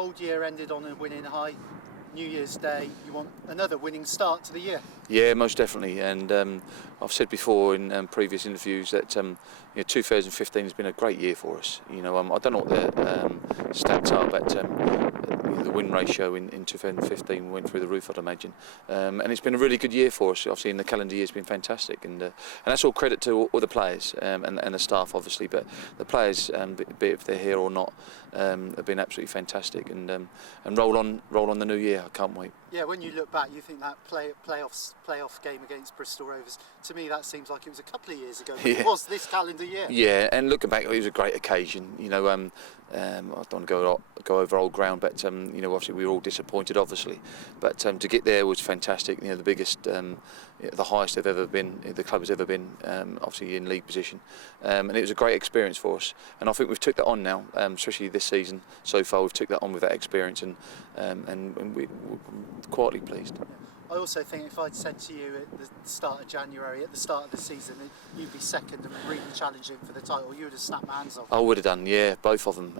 old year ended on a winning high. New Year's Day, you want another winning start to the year. Yeah, most definitely. And I've said before in previous interviews that 2015 has been a great year for us. I don't know what the stats are, but the win ratio in 2015 went through the roof, I'd imagine. And it's been a really good year for us. Obviously, in the calendar year, it's been fantastic, and that's all credit to all the players and the staff, obviously. But the players, be it if they're here or not, have been absolutely fantastic. And roll on the new year. I can't wait. Yeah, when you look back, you think that playoff game against Bristol Rovers, to me that seems like it was a couple of years ago, but it was this calendar year. Yeah, and looking back, it was a great occasion. I don't want to go over old ground, but obviously we were all disappointed, obviously. But to get there was fantastic. The biggest, the highest they've ever been, the club has ever been, obviously in league position, and it was a great experience for us. And I think we've took that on now, especially this season so far. We've took that on with that experience, and we're quietly pleased. I also think if I'd said to you at the start of January, at the start of the season, that you'd be second and really challenging for the title, you would have snapped my hands off. I would have done, yeah, both of them.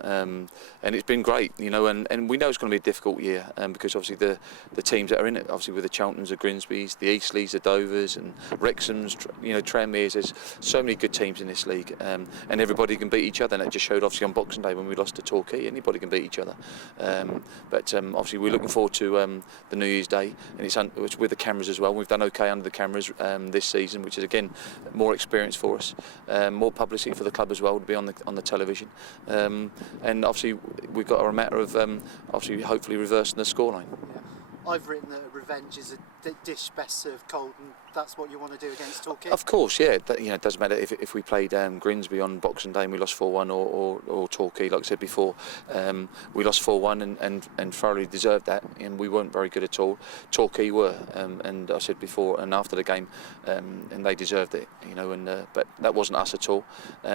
And it's been great, and we know it's going to be a difficult year because obviously the teams that are in it, obviously with the Cheltenhams, the Grimsbys, the Eastleys, the Dovers and Wrexhams, Tranmeres, there's so many good teams in this league, and everybody can beat each other, and that just showed obviously on Boxing Day when we lost to Torquay. Anybody can beat each other. But obviously we're looking forward to the New Year's Day, and it's with the cameras as well. We've done okay under the cameras this season, which is again more experience for us, more publicity for the club as well to be on the television, and obviously we've got a matter of obviously hopefully reversing the scoreline. Yeah. I've written that revenge is a dish best served cold, and that's what you want to do against Torquay. Of course, yeah. It doesn't matter if we played Grimsby on Boxing Day and we lost 4-1, or Torquay, like I said before, we lost 4-1 and thoroughly deserved that, and we weren't very good at all. Torquay were, and I said before and after the game, and they deserved it, but that wasn't us at all.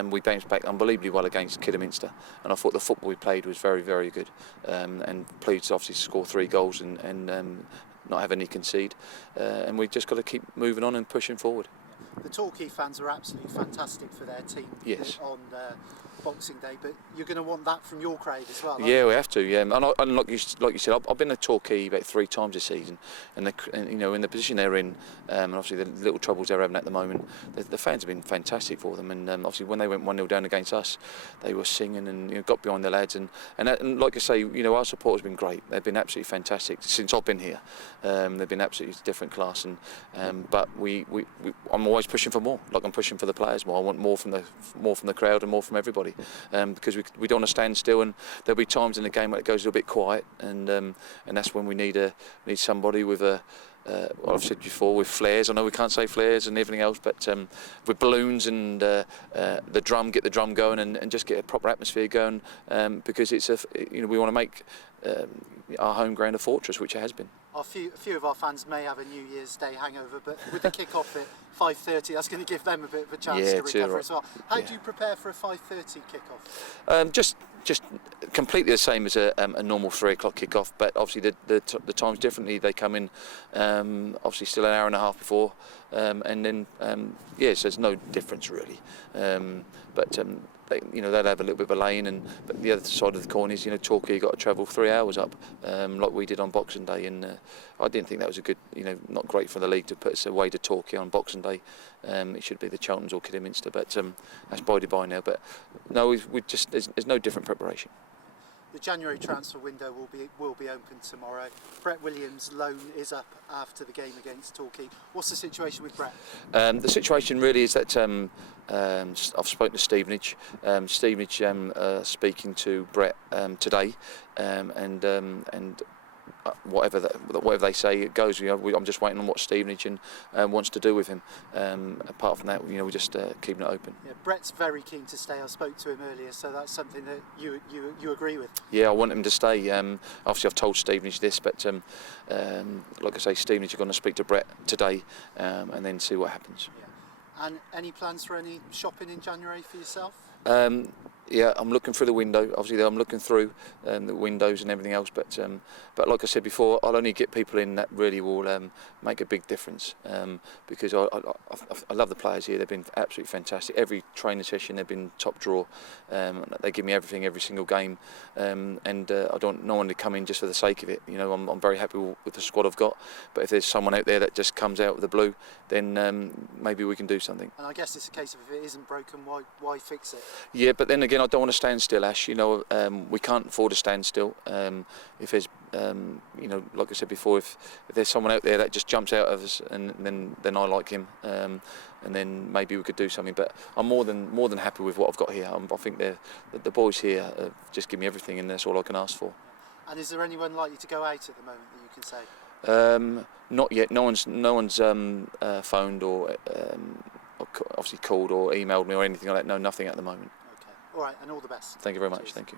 We bounced back unbelievably well against Kidderminster, and I thought the football we played was very, very good, and pleased to obviously score 3 goals and not have any concede, and we've just got to keep moving on and pushing forward. The Torquay fans are absolutely fantastic for their team. Yes. On Boxing Day, but you're going to want that from your crowd as well. Yeah, we have to. Yeah, and like you said, I've been to Torquay about 3 times this season, and in the position they're in, and obviously the little troubles they're having at the moment, the fans have been fantastic for them. And obviously when they went 1-0 down against us, they were singing and got behind the lads, and like I say, our support has been great. They've been absolutely fantastic since I've been here. They've been absolutely different class, and but I'm always pushing for more. Like I'm pushing for the players more. I want more from the crowd and more from everybody. Because we don't want to stand still, and there'll be times in the game where it goes a little bit quiet, and that's when we need somebody with what I've said before, with flares. I know we can't say flares and everything else, but with balloons and the drum, get the drum going, and just get a proper atmosphere going, because it's we want to make our home ground a fortress, which it has been. A few of our fans may have a New Year's Day hangover, but with the kick-off at 5:30, that's going to give them a bit of a chance to recover as well. How do you prepare for a 5:30 kick-off? Just completely the same as a normal 3 o'clock kick-off, but obviously the time's differently. They come in obviously still an hour and a half before, and then so there's no difference really. But they'll have a little bit of a lane, but the other side of the coin is Torquay got to travel 3 hours up, like we did on Boxing Day, and I didn't think that was a good, not great for the league to put us away to Torquay on Boxing Day. It should be the Cheltenhams or Kidderminster, but that's by the by now. But no, there's no different preparation. The January transfer window will be open tomorrow. Brett Williams' loan is up after the game against Torquay. What's the situation with Brett? The situation really is that I've spoken to Stevenage. Stevenage speaking to Brett today, and whatever they say, it goes. I'm just waiting on what Stevenage wants to do with him. Apart from that, we're just keeping it open. Yeah, Brett's very keen to stay. I spoke to him earlier, so that's something that you agree with. Yeah, I want him to stay. Obviously, I've told Stevenage this, but like I say, Stevenage are going to speak to Brett today, and then see what happens. Yeah. And any plans for any shopping in January for yourself? Yeah, I'm looking through the window. Obviously, I'm looking through the windows and everything else. But like I said before, I'll only get people in that really will make a big difference. Because I love the players here. They've been absolutely fantastic. Every training session, they've been top draw. They give me everything every single game. And I don't want no one to come in just for the sake of it. You know, I'm very happy with the squad I've got. But if there's someone out there that just comes out of the blue, then maybe we can do something. And I guess it's a case of if it isn't broken, why fix it? Yeah, but then again, I don't want to stand still, Ash. You know, we can't afford to stand still. If there's, you know, like I said before, if there's someone out there that just jumps out of us, and then I like him, and then maybe we could do something. But I'm more than happy with what I've got here. I think the boys here just give me everything, and that's all I can ask for. And is there anyone likely to go out at the moment that you can say? Not yet. No one's phoned or obviously called or emailed me or anything like that. No, nothing at the moment. Okay. All right, and all the best. Thank you very much. Cheers. Thank you.